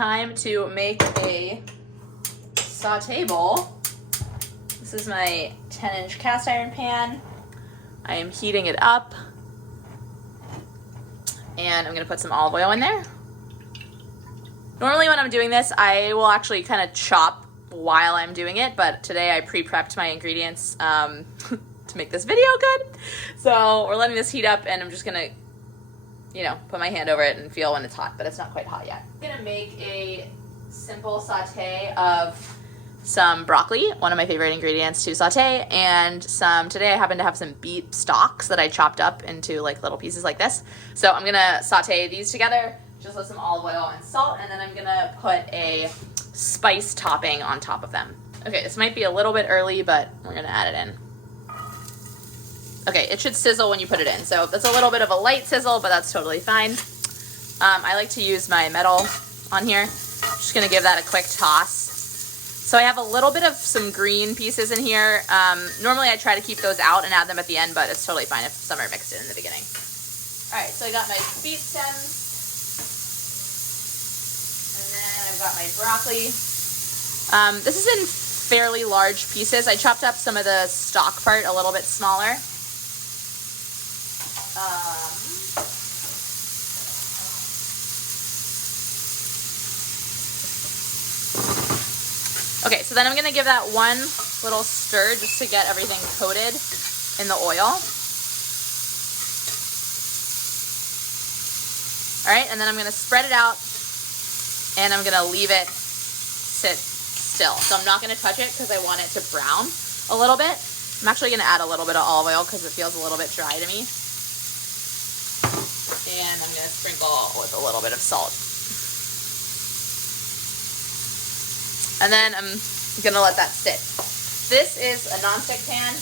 time to make a saute bowl. This is my 10-inch cast iron pan. I am heating it up. And I'm gonna put some olive oil in there. Normally when I'm doing this, I will actually kind of chop while I'm doing it, but today I pre-prepped my ingredients to make this video good. So we're letting this heat up, and I'm just gonna, you know, put my hand over it and feel when it's hot, but it's not quite hot yet. I'm gonna make a simple saute of some broccoli, one of my favorite ingredients to saute, and today I happen to have some beet stalks that I chopped up into like little pieces like this. So I'm gonna saute these together, just with some olive oil and salt, and then I'm gonna put a spice topping on top of them. Okay, this might be a little bit early, but we're gonna add it in. Okay, it should sizzle when you put it in. So that's a little bit of a light sizzle, but that's totally fine. I like to use my metal on here. Just gonna give that a quick toss. So I have a little bit of some green pieces in here. Normally I try to keep those out and add them at the end, but it's totally fine if some are mixed in the beginning. All right, so I got my beet stems. And then I've got my broccoli. This is in fairly large pieces. I chopped up some of the stalk part a little bit smaller. Okay, so then I'm gonna give that one little stir just to get everything coated in the oil. All right, and then I'm gonna spread it out, and I'm gonna leave it sit still. So I'm not gonna touch it because I want it to brown a little bit. I'm actually gonna add a little bit of olive oil because it feels a little bit dry to me. And I'm gonna sprinkle with a little bit of salt. And then I'm gonna let that sit. This is a nonstick pan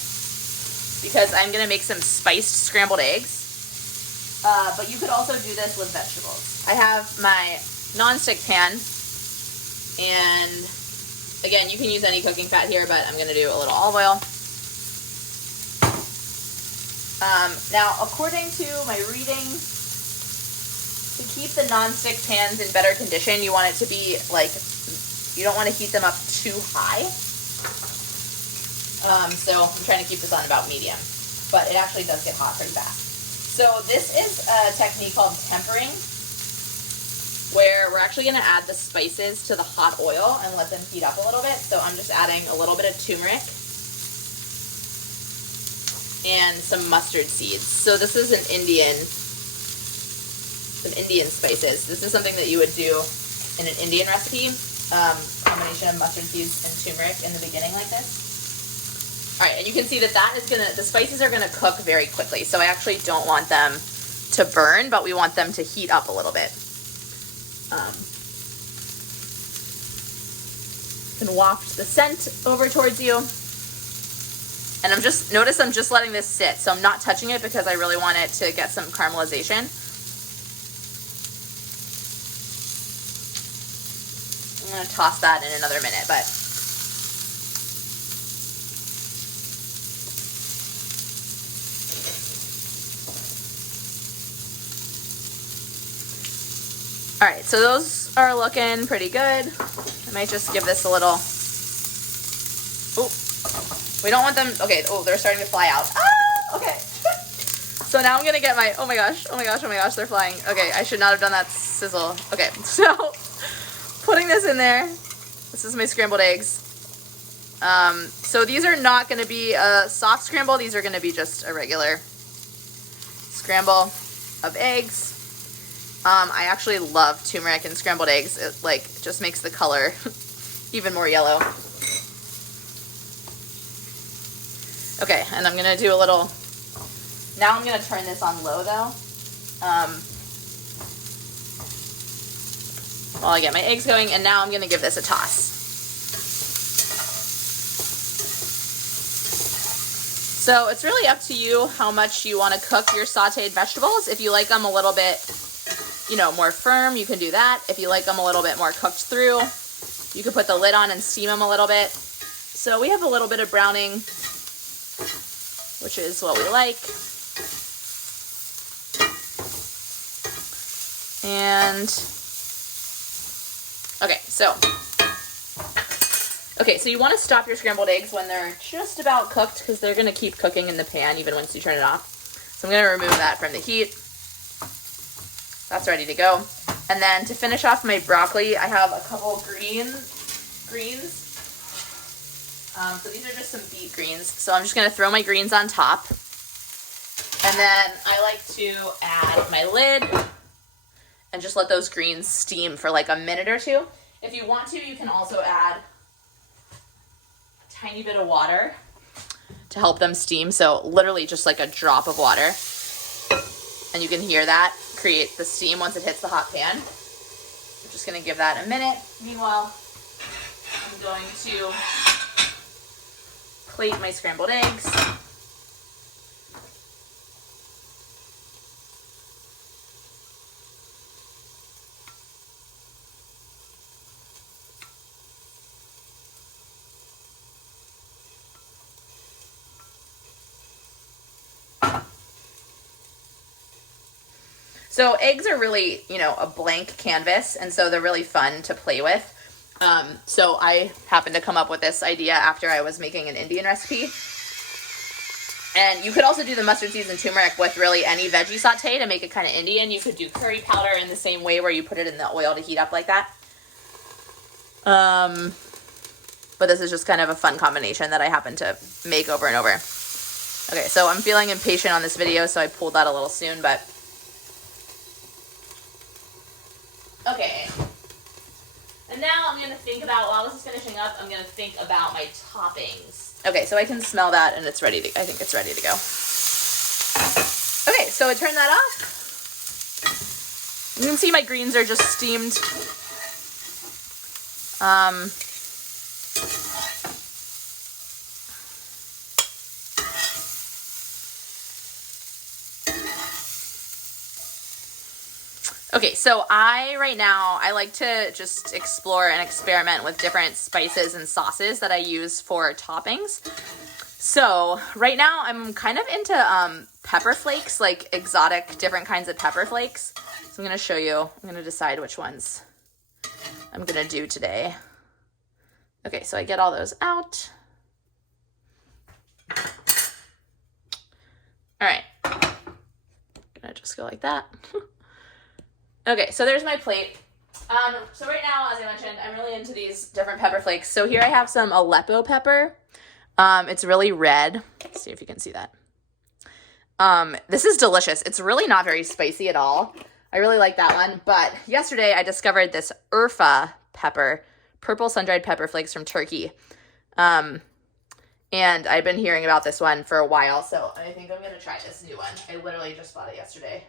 because I'm gonna make some spiced scrambled eggs. But you could also do this with vegetables. I have my nonstick pan, and again, you can use any cooking fat here, but I'm gonna do a little olive oil. Now, according to my reading, to keep the nonstick pans in better condition, you want it to be like, you don't want to heat them up too high. So I'm trying to keep this on about medium, but it actually does get hot pretty fast. So this is a technique called tempering, where we're actually going to add the spices to the hot oil and let them heat up a little bit. So I'm just adding a little bit of turmeric and some mustard seeds. So this is some Indian spices. This is something that you would do in an Indian recipe. Combination of mustard seeds and turmeric in the beginning like this. All right, and you can see that the spices are gonna cook very quickly. So I actually don't want them to burn, but we want them to heat up a little bit. And waft the scent over towards you. And I'm just letting this sit. So I'm not touching it because I really want it to get some caramelization. I'm going to toss that in another minute, but all right, so those are looking pretty good. I might just give this a little, oh, we don't want them, okay, oh, they're starting to fly out. Ah, okay. So now I'm going to get my, oh my gosh, they're flying. Okay, I should not have done that sizzle. Okay, so putting this in there. This is my scrambled eggs. So these are not going to be a soft scramble. These are going to be just a regular scramble of eggs. I actually love turmeric in scrambled eggs. It just makes the color even more yellow. Okay, and I'm going to do a little, now I'm going to turn this on low though. While I get my eggs going, and now I'm going to give this a toss. So it's really up to you how much you want to cook your sauteed vegetables. If you like them a little bit, more firm, you can do that. If you like them a little bit more cooked through, you could put the lid on and steam them a little bit. So we have a little bit of browning, which is what we like. And Okay, so you want to stop your scrambled eggs when they're just about cooked because they're going to keep cooking in the pan even once you turn it off. So I'm going to remove that from the heat. That's ready to go. And then to finish off my broccoli, I have a couple greens. So these are just some beet greens. So I'm just going to throw my greens on top. And then I like to add my lid and just let those greens steam for like a minute or two. If you want to, you can also add a tiny bit of water to help them steam. So literally just like a drop of water. And you can hear that create the steam once it hits the hot pan. I'm just going to give that a minute. Meanwhile, I'm going to plate my scrambled eggs. So eggs are really, a blank canvas, and so they're really fun to play with. So I happened to come up with this idea after I was making an Indian recipe. And you could also do the mustard seeds and turmeric with really any veggie saute to make it kind of Indian. You could do curry powder in the same way where you put it in the oil to heat up like that. But this is just kind of a fun combination that I happen to make over and over. Okay, so I'm feeling impatient on this video, so I pulled that a little soon, but... Okay. And now I'm going to think about, while this is finishing up, I'm going to think about my toppings. Okay, so I can smell that and it's ready to, I think it's ready to go. Okay, so I turn that off. You can see my greens are just steamed. Okay, so right now, I like to just explore and experiment with different spices and sauces that I use for toppings. So right now, I'm kind of into pepper flakes, like exotic, different kinds of pepper flakes. So I'm going to show you. I'm going to decide which ones I'm going to do today. Okay, so I get all those out. All right. I'm going to just go like that. Okay, so there's my plate. So right now, as I mentioned, I'm really into these different pepper flakes. So here I have some Aleppo pepper. It's really red. Let's see if you can see that. This is delicious. It's really not very spicy at all. I really like that one. But yesterday I discovered this Urfa pepper, purple sun-dried pepper flakes from Turkey. And I've been hearing about this one for a while, so I think I'm going to try this new one. I literally just bought it yesterday.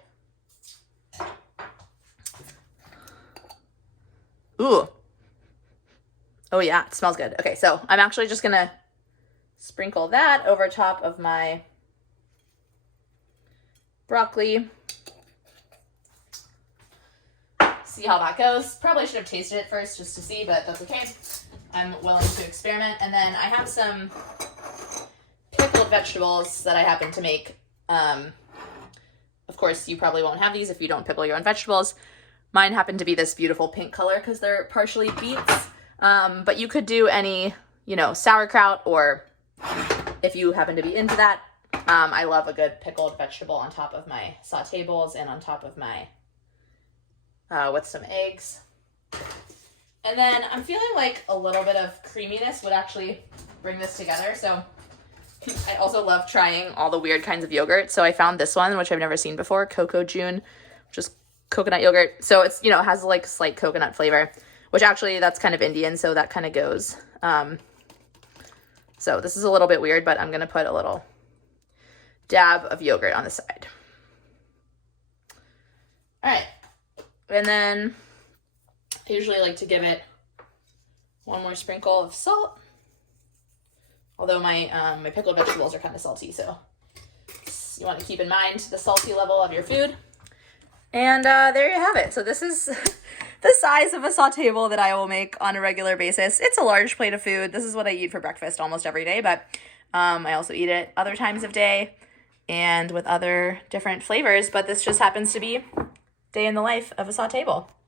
Ooh. Oh yeah, it smells good. Okay, so I'm actually just gonna sprinkle that over top of my broccoli. See how that goes. Probably should have tasted it first just to see, but that's okay. I'm willing to experiment. And then I have some pickled vegetables that I happen to make. Of course, you probably won't have these if you don't pickle your own vegetables. Mine happen to be this beautiful pink color because they're partially beets. But you could do any, sauerkraut, or if you happen to be into that. I love a good pickled vegetable on top of my sauté bowls and on top of my, with some eggs. And then I'm feeling like a little bit of creaminess would actually bring this together. So I also love trying all the weird kinds of yogurt. So I found this one, which I've never seen before, Coco June, which is coconut yogurt. So it's, has like slight coconut flavor, which actually that's kind of Indian. So that kind of goes. So this is a little bit weird, but I'm going to put a little dab of yogurt on the side. All right. And then I usually like to give it one more sprinkle of salt. Although my pickled vegetables are kind of salty. So you want to keep in mind the salty level of your food. And there you have it. So this is the size of a sauté bowl that I will make on a regular basis. It's a large plate of food. This is what I eat for breakfast almost every day, but I also eat it other times of day and with other different flavors. But this just happens to be day in the life of a sauté bowl.